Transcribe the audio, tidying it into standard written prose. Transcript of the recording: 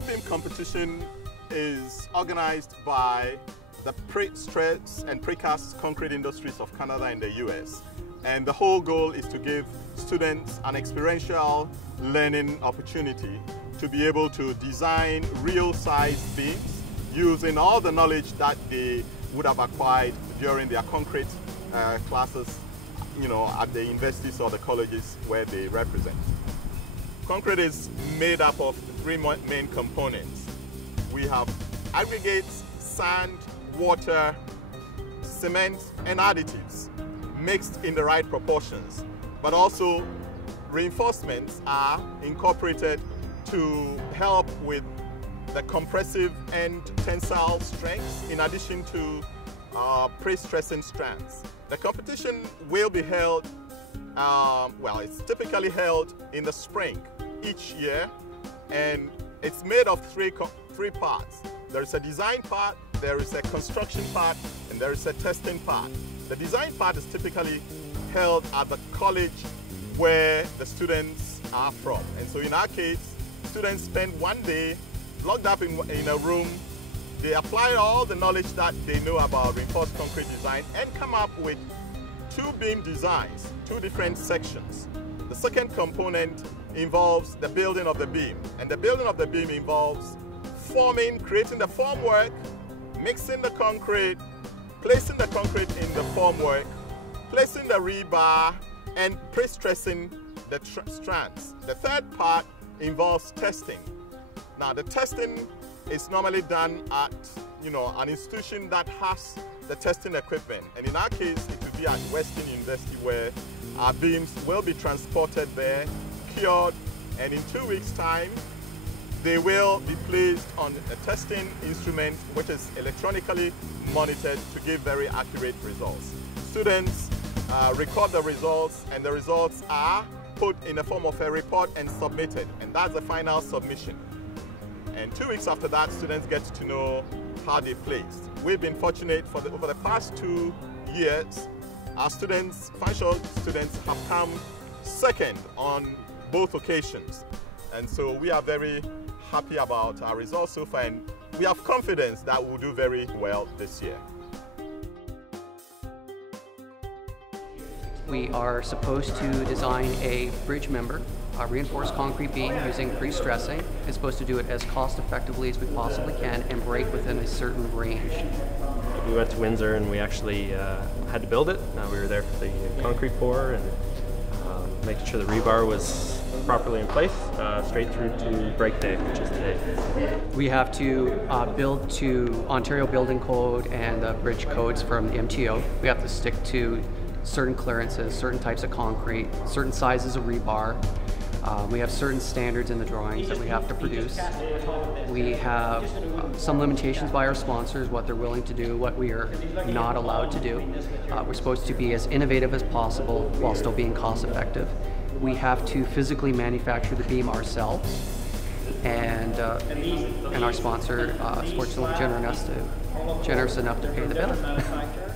concrete beam competition is organized by the pre-stress and precast concrete industries of Canada and the US. And the whole goal is to give students an experiential learning opportunity to be able to design real-sized beams using all the knowledge that they would have acquired during their concrete classes, at the universities or the colleges where they represent. Concrete is made up of three main components. We have aggregates, sand, water, cement, and additives mixed in the right proportions. But also reinforcements are incorporated to help with the compressive and tensile strengths in addition to pre-stressing strands. The competition will be held, it's typically held in the spring each year, and it's made of three parts. There is a design part, there is a construction part, and there is a testing part. The design part is typically held at the college where the students are from. And so in our case, students spend one day locked up in a room. They apply all the knowledge that they know about reinforced concrete design and come up with two beam designs, two different sections. The second component involves the building of the beam. And the building of the beam involves creating the formwork, mixing the concrete, placing the concrete in the formwork, placing the rebar, and pre-stressing the strands. The third part involves testing. Now, the testing is normally done at an institution that has the testing equipment. And in our case, it will be at Western University, where our beams will be transported there, cured, and in 2 weeks' time, they will be placed on a testing instrument which is electronically monitored to give very accurate results. Students record the results, and the results are put in the form of a report and submitted, and that's the final submission. And 2 weeks after that, students get to know how they placed. We've been fortunate over the past 2 years, our functional students have come second on both occasions. And so we are very happy about our results so far, and we have confidence that we'll do very well this year. We are supposed to design a bridge member, a reinforced concrete beam using pre-stressing. It's supposed to do it as cost effectively as we possibly can and break within a certain range. We went to Windsor and we actually had to build it. We were there for the concrete pour and making sure the rebar was properly in place, straight through to break day, which is today. We have to build to Ontario Building Code and the bridge codes from the MTO. We have to stick to certain clearances, certain types of concrete, certain sizes of rebar. We have certain standards in the drawings that we have to produce. We have some limitations by our sponsors, what they're willing to do, what we are not allowed to do. We're supposed to be as innovative as possible while still being cost effective. We have to physically manufacture the beam ourselves, and our sponsor is fortunately generous enough to pay the bill.